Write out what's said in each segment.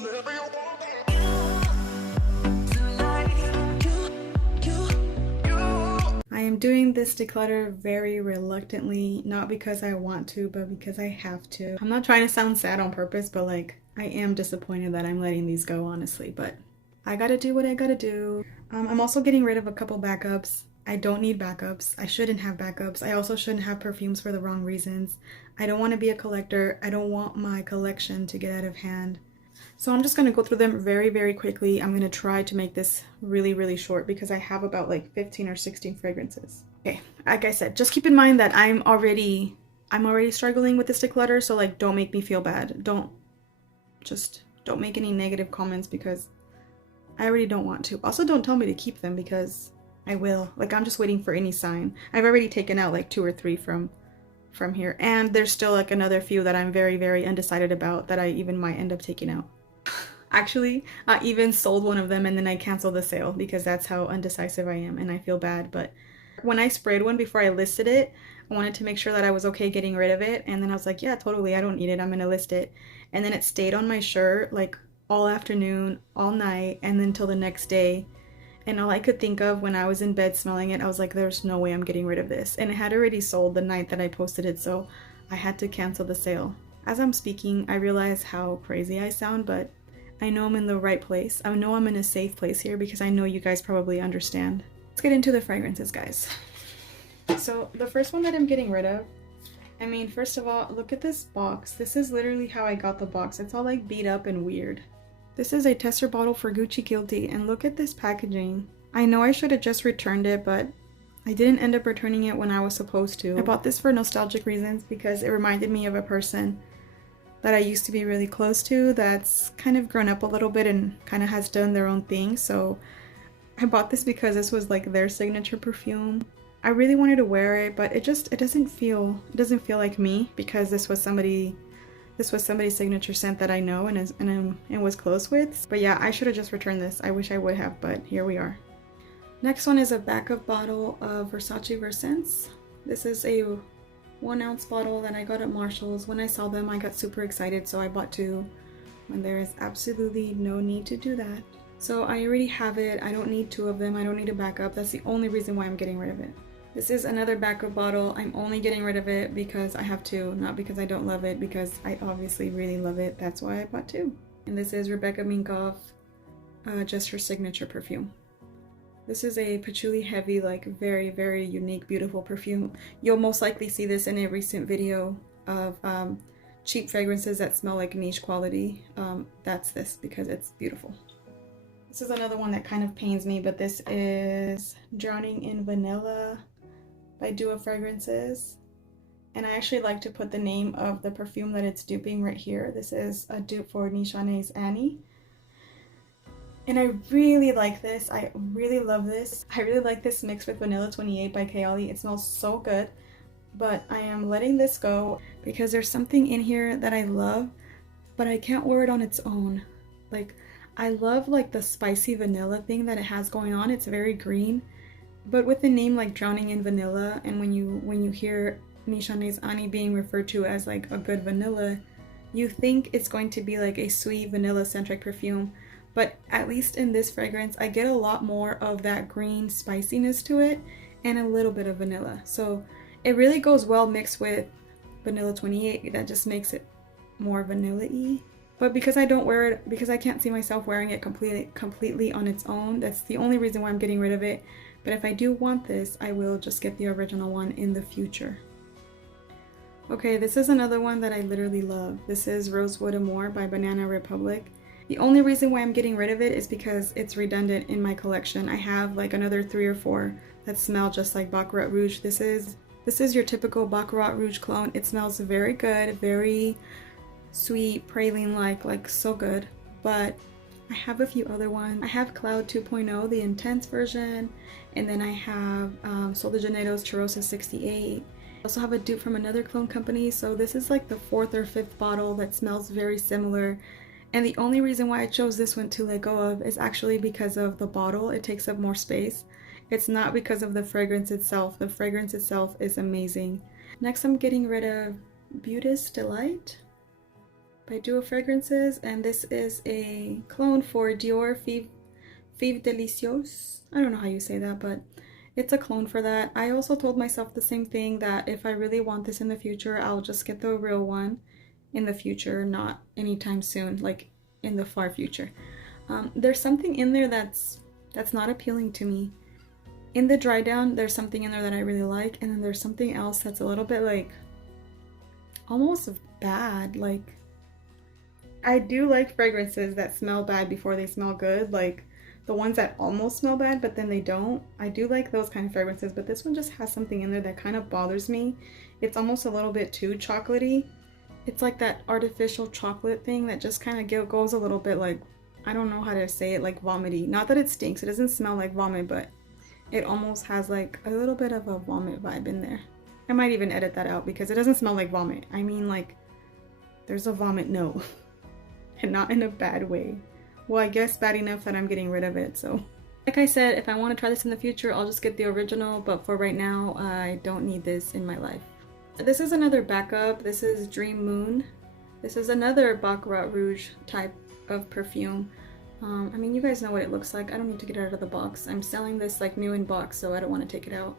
I am doing this declutter very reluctantly, not because I want to, but because I have to. I'm not trying to sound sad on purpose, but like, I am disappointed that I'm letting these go, honestly, but I gotta do what I gotta do. I'm also getting rid of a couple backups. I don't need backups. I shouldn't have backups. I also shouldn't have perfumes for the wrong reasons. I don't want to be a collector. I don't want my collection to get out of hand. So I'm just going to go through them very, very quickly. I'm going to try to make this really, really short because I have about like 15 or 16 fragrances. Okay, like I said, just keep in mind that I'm already struggling with this declutter, so like don't make me feel bad. Don't make any negative comments because I already don't want to. Also, don't tell me to keep them because I will. Like, I'm just waiting for any sign. I've already taken out like 2 or 3 from here, and there's still like another few that I'm very, very undecided about that I even might end up taking out. Actually, I even sold one of them and then I canceled the sale because that's how undecisive I am and I feel bad. But when I sprayed one before I listed it, I wanted to make sure that I was okay getting rid of it, and then I was like, yeah, totally, I don't need it, I'm gonna list it. And then it stayed on my shirt like all afternoon, all night, and then till the next day. And all I could think of when I was in bed smelling it, I was like, there's no way I'm getting rid of this. And it had already sold the night that I posted it, so I had to cancel the sale. As I'm speaking, I realize how crazy I sound, but I know I'm in the right place. I know I'm in a safe place here because I know you guys probably understand. Let's get into the fragrances, guys. So the first one that I'm getting rid of, I mean, first of all, look at this box. This is literally how I got the box. It's all like beat up and weird. This is a tester bottle for Gucci Guilty, and look at this packaging. I know I should have just returned it, but I didn't end up returning it when I was supposed to. I bought this for nostalgic reasons because it reminded me of a person that I used to be really close to that's kind of grown up a little bit and kind of has done their own thing. So I bought this because this was like their signature perfume. I really wanted to wear it, but it doesn't feel like me because this was somebody's signature scent that I know and was close with. But yeah, I should have just returned this. I wish I would have, but here we are. Next one is a backup bottle of Versace Verscents. This is a 1 ounce bottle that I got at Marshall's. When I saw them, I got super excited, so I bought 2 when there is absolutely no need to do that. So I already have it. I don't need 2 of them. I don't need a backup. That's the only reason why I'm getting rid of it. This is another backup bottle. I'm only getting rid of it because I have to, not because I don't love it, because I obviously really love it. That's why I bought 2. And this is Rebecca Minkoff, just her signature perfume. This is a patchouli heavy, like very, very unique, beautiful perfume. You'll most likely see this in a recent video of cheap fragrances that smell like niche quality. That's this because it's beautiful. This is another one that kind of pains me, but this is Drowning in Vanilla by Dupe Fragrances. And I actually like to put the name of the perfume that it's duping right here. This is a dupe for Nichane's Annie. And I really like this. I really love this. I really like this mixed with Vanilla 28 by Kayali. It smells so good. But I am letting this go because there's something in here that I love, but I can't wear it on its own. Like, I love like the spicy vanilla thing that it has going on. It's very green. But with the name like Drowning in Vanilla, and when you hear Nichane's Annie being referred to as like a good vanilla, you think it's going to be like a sweet vanilla centric perfume. But at least in this fragrance, I get a lot more of that green spiciness to it and a little bit of vanilla. So it really goes well mixed with Vanilla 28. That just makes it more vanilla-y. But because I don't wear it, because I can't see myself wearing it completely on its own, that's the only reason why I'm getting rid of it. But if I do want this, I will just get the original one in the future. Okay, this is another one that I literally love. This is Rosewood Amour by Banana Republic. The only reason why I'm getting rid of it is because it's redundant in my collection. I have like another 3 or 4 that smell just like Baccarat Rouge. This is your typical Baccarat Rouge clone. It smells very good, very sweet, praline-like, like so good. But I have a few other ones. I have Cloud 2.0, the intense version, and then I have Sol de Janeiro's Charosa 68. I also have a dupe from another clone company, so this is like the 4th or 5th bottle that smells very similar. And the only reason why I chose this one to let go of is actually because of the bottle. It takes up more space. It's not because of the fragrance itself. The fragrance itself is amazing. Next, I'm getting rid of Beauty's Delight. by Duo Fragrances, and this is a clone for Dior Five Delicieux. I don't know how you say that, but it's a clone for that. I also told myself the same thing, that if I really want this in the future, I'll just get the real one in the future, not anytime soon, like in the far future. There's something in there that's not appealing to me. In the dry down, there's something in there that I really like, and then there's something else that's a little bit like almost bad. Like, I do like fragrances that smell bad before they smell good, like the ones that almost smell bad but then they don't. I do like those kind of fragrances, but this one just has something in there that kind of bothers me. It's almost a little bit too chocolatey. It's like that artificial chocolate thing that just kind of goes a little bit like, I don't know how to say it, like vomity. Not that it stinks, it doesn't smell like vomit, but it almost has like a little bit of a vomit vibe in there. I might even edit that out because it doesn't smell like vomit. I mean, like, there's a vomit note and not in a bad way. Well, I guess bad enough that I'm getting rid of it. So like I said, if I want to try this in the future, I'll just get the original, but for right now, I don't need this in my life. This is another backup. This is Dream Moon. This is another Baccarat Rouge type of perfume. I mean, you guys know what it looks like. I don't need to get it out of the box. I'm selling this like new in box, so I don't want to take it out.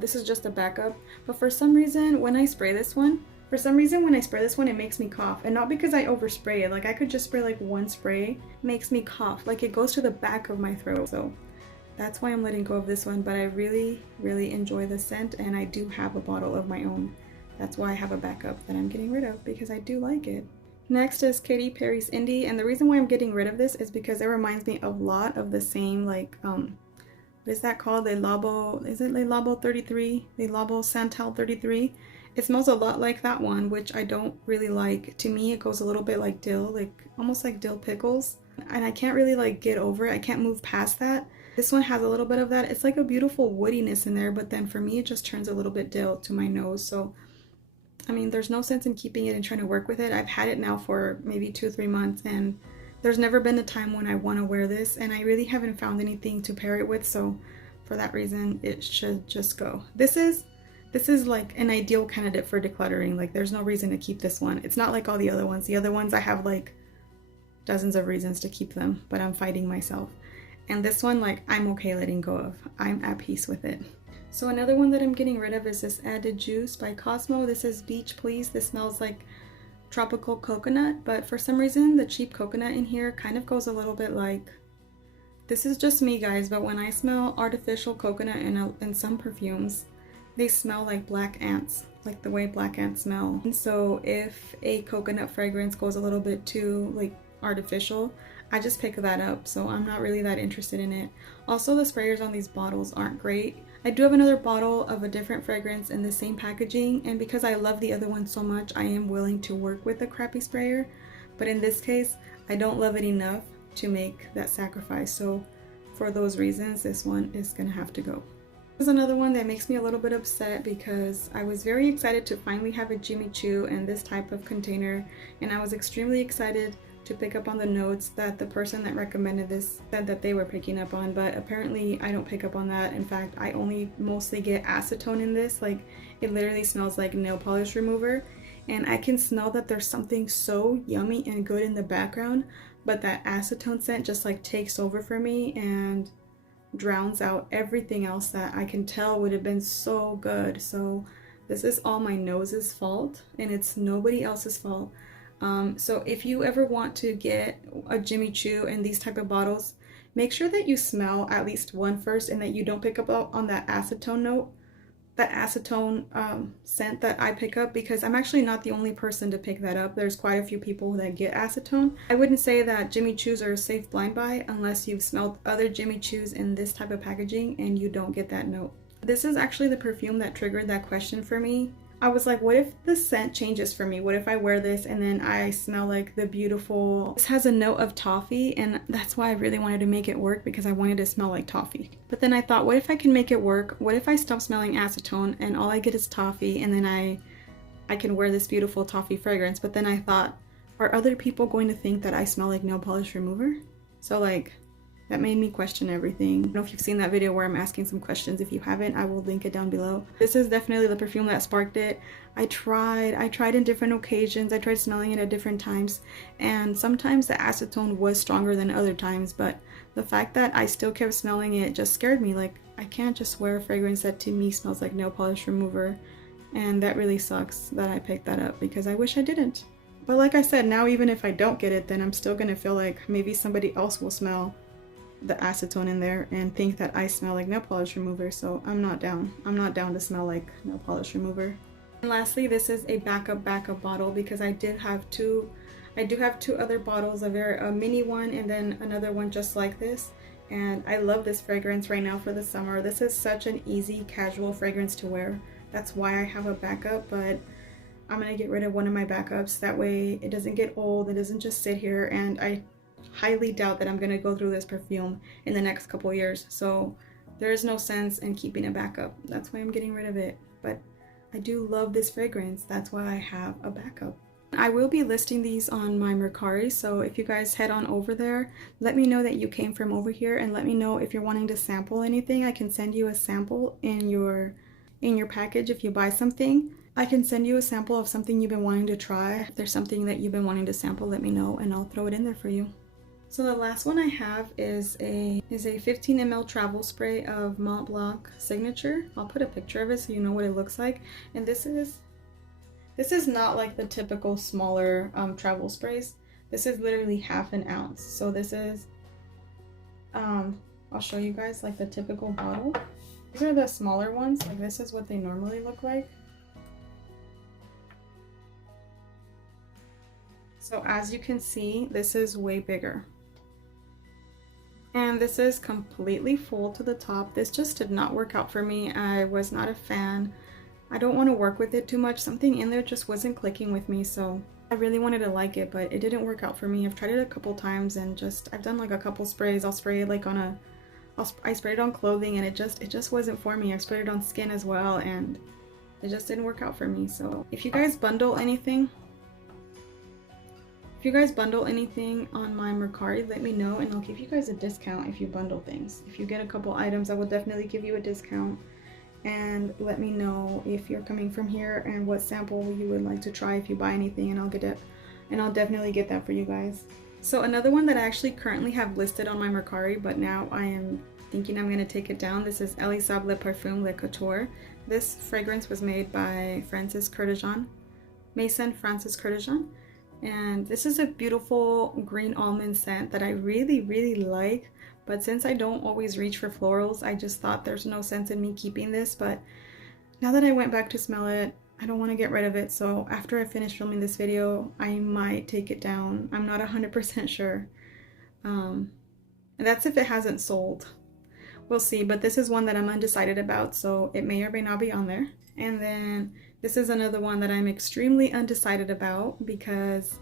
This is just a backup, but for some reason when I spray this one, it makes me cough, and not because I overspray it. Like, I could just spray like one spray, makes me cough, like it goes to the back of my throat. So that's why I'm letting go of this one, but I really enjoy the scent, and I do have a bottle of my own. That's why I have a backup that I'm getting rid of, because I do like it. Next is Katy Perry's Indie, and the reason why I'm getting rid of this is because it reminds me a lot of the same, like, what is that called? Le Labo, is it Le Labo 33? Le Labo Santal 33? It smells a lot like that one, which I don't really like. To me, it goes a little bit like dill, like almost like dill pickles. And I can't really like get over it. I can't move past that. This one has a little bit of that. It's like a beautiful woodiness in there, but then for me, it just turns a little bit dill to my nose. So, I mean, there's no sense in keeping it and trying to work with it. I've had it now for maybe 2-3 months, and there's never been a time when I want to wear this, and I really haven't found anything to pair it with. So for that reason, it should just go. This is like an ideal candidate for decluttering. Like, there's no reason to keep this one. It's not like all the other ones. The other ones I have like dozens of reasons to keep them, but I'm fighting myself. And this one, like, I'm okay letting go of. I'm at peace with it. So another one that I'm getting rid of is this Added Juice by Cosmo. This is Beach Please. This smells like tropical coconut, but for some reason the cheap coconut in here kind of goes a little bit like, this is just me guys, but when I smell artificial coconut in some perfumes, they smell like black ants, like the way black ants smell. And so if a coconut fragrance goes a little bit too like artificial, I just pick that up, so I'm not really that interested in it. Also, the sprayers on these bottles aren't great. I do have another bottle of a different fragrance in the same packaging, and because I love the other one so much, I am willing to work with a crappy sprayer, but in this case, I don't love it enough to make that sacrifice. So for those reasons, this one is gonna have to go. This is another one that makes me a little bit upset because I was very excited to finally have a Jimmy Choo in this type of container, and I was extremely excited to pick up on the notes that the person that recommended this said that they were picking up on, but apparently I don't pick up on that. In fact, I only mostly get acetone in this. Like, it literally smells like nail polish remover, and I can smell that there's something so yummy and good in the background, but that acetone scent just like takes over for me and drowns out everything else that I can tell would have been so good. So this is all my nose's fault, and it's nobody else's fault. So if you ever want to get a Jimmy Choo in these type of bottles, make sure that you smell at least one first and that you don't pick up on that acetone note, that acetone scent that I pick up, because I'm actually not the only person to pick that up. There's quite a few people that get acetone. I wouldn't say that Jimmy Choos are a safe blind buy unless you've smelled other Jimmy Choos in this type of packaging and you don't get that note. This is actually the perfume that triggered that question for me. I was like, what if the scent changes for me? What if I wear this and then I smell like the beautiful... This has a note of toffee, and that's why I really wanted to make it work, because I wanted to smell like toffee. But then I thought, what if I can make it work? What if I stop smelling acetone and all I get is toffee, and then I can wear this beautiful toffee fragrance? But then I thought, are other people going to think that I smell like nail polish remover? So like, that made me question everything. I don't know if you've seen that video where I'm asking some questions. If you haven't, I will link it down below. This is definitely the perfume that sparked it. I tried in different occasions. I tried smelling it at different times, and sometimes the acetone was stronger than other times, but the fact that I still kept smelling it just scared me. Like, I can't just wear a fragrance that to me smells like nail polish remover, and that really sucks that I picked that up because I wish I didn't. But like I said, now even if I don't get it, then I'm still gonna feel like maybe somebody else will smell the acetone in there and think that I smell like nail polish remover, so I'm not down. I'm not down to smell like nail polish remover. And lastly, this is a backup bottle because I do have two other bottles, a mini one and then another one just like this. And I love this fragrance right now for the summer. This is such an easy, casual fragrance to wear. That's why I have a backup, but I'm gonna get rid of one of my backups. That way it doesn't get old, it doesn't just sit here, and I highly doubt that I'm gonna go through this perfume in the next couple years. So there is no sense in keeping a backup. That's why I'm getting rid of it. But I do love this fragrance. That's why I have a backup. I will be listing these on my Mercari, so if you guys head on over there, let me know that you came from over here, and let me know if you're wanting to sample anything. I can send you a sample in your package if you buy something. I can send you a sample of something you've been wanting to try. If there's something that you've been wanting to sample, let me know and I'll throw it in there for you. So the last one I have is a 15 ml travel spray of Mont Blanc Signature. I'll put a picture of it so you know what it looks like. And this is not like the typical smaller travel sprays. This is literally half an ounce. So this is, I'll show you guys like the typical bottle. These are the smaller ones. Like, this is what they normally look like. So as you can see, this is way bigger. And this is completely full to the top. This just did not work out for me. I was not a fan. I don't want to work with it too much. Something in there just wasn't clicking with me, so I really wanted to like it, but it didn't work out for me. I've tried it a couple times and I've done like a couple sprays. I'll spray it like on I sprayed it on clothing and it just wasn't for me. I sprayed it on skin as well and it just didn't work out for me. So if you guys bundle anything on my Mercari, let me know and I'll give you guys a discount if you bundle things. If you get a couple items, I will definitely give you a discount. And let me know if you're coming from here and what sample you would like to try if you buy anything, and I'll get it, and I'll definitely get that for you guys. So another one that I actually currently have listed on my Mercari, but now I am thinking I'm going to take it down. This is Undecided Perfume Le Couture. This fragrance was made by Maison Francis Curtijan. And this is a beautiful green almond scent that I really, really like. But since I don't always reach for florals, I just thought there's no sense in me keeping this. But now that I went back to smell it, I don't want to get rid of it. So after I finish filming this video, I might take it down. I'm not 100% sure. And that's if it hasn't sold. We'll see. But this is one that I'm undecided about, so it may or may not be on there. And then this is another one that I'm extremely undecided about because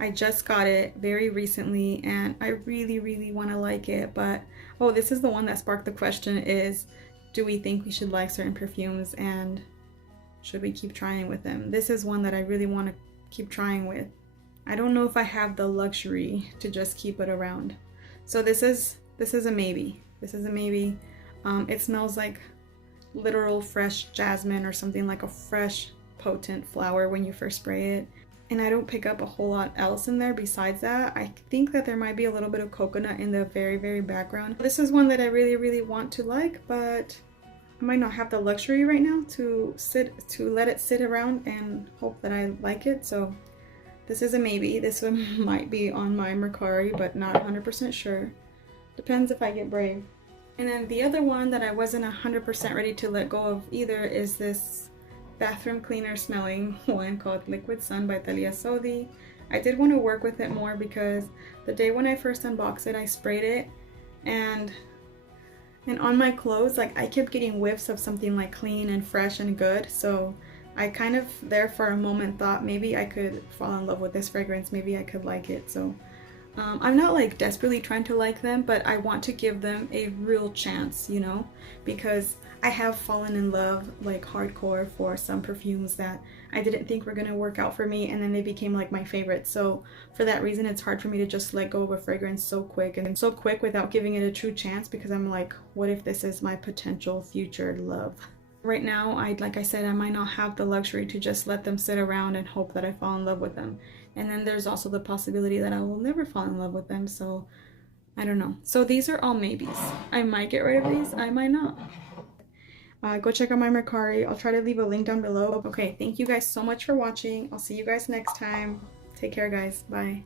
I just got it very recently and I really, really want to like it. But oh, this is the one that sparked the question, is do we think we should like certain perfumes and should we keep trying with them? This is one that I really want to keep trying with. I don't know if I have the luxury to just keep it around. So this is a maybe. This is a maybe. It smells like literal fresh jasmine or something, like a fresh potent flower when you first spray it. And I don't pick up a whole lot else in there besides that. I think that there might be a little bit of coconut in the very, very background. This is one that I really, really want to like, but I might not have the luxury right now to let it sit around and hope that I like it. So this is a maybe. This one might be on my Mercari, but not 100% sure. Depends if I get brave. And then the other one that I wasn't 100% ready to let go of either is this bathroom cleaner smelling one called Liquid Sun by Talia Sodi. I did want to work with it more because the day when I first unboxed it, I sprayed it and on my clothes, like, I kept getting whiffs of something like clean and fresh and good. So I kind of there for a moment thought maybe I could fall in love with this fragrance, maybe I could like it. So I'm not like desperately trying to like them, but I want to give them a real chance, you know, because I have fallen in love like hardcore for some perfumes that I didn't think were gonna work out for me, and then they became like my favorite. So for that reason, it's hard for me to just let go of a fragrance so quick and so quick without giving it a true chance, because I'm like, what if this is my potential future love? Right now, like I said, I might not have the luxury to just let them sit around and hope that I fall in love with them. And then there's also the possibility that I will never fall in love with them. So I don't know. So these are all maybes. I might get rid of these, I might not. Go check out my Mercari. I'll try to leave a link down below. Okay, thank you guys so much for watching. I'll see you guys next time. Take care, guys. Bye.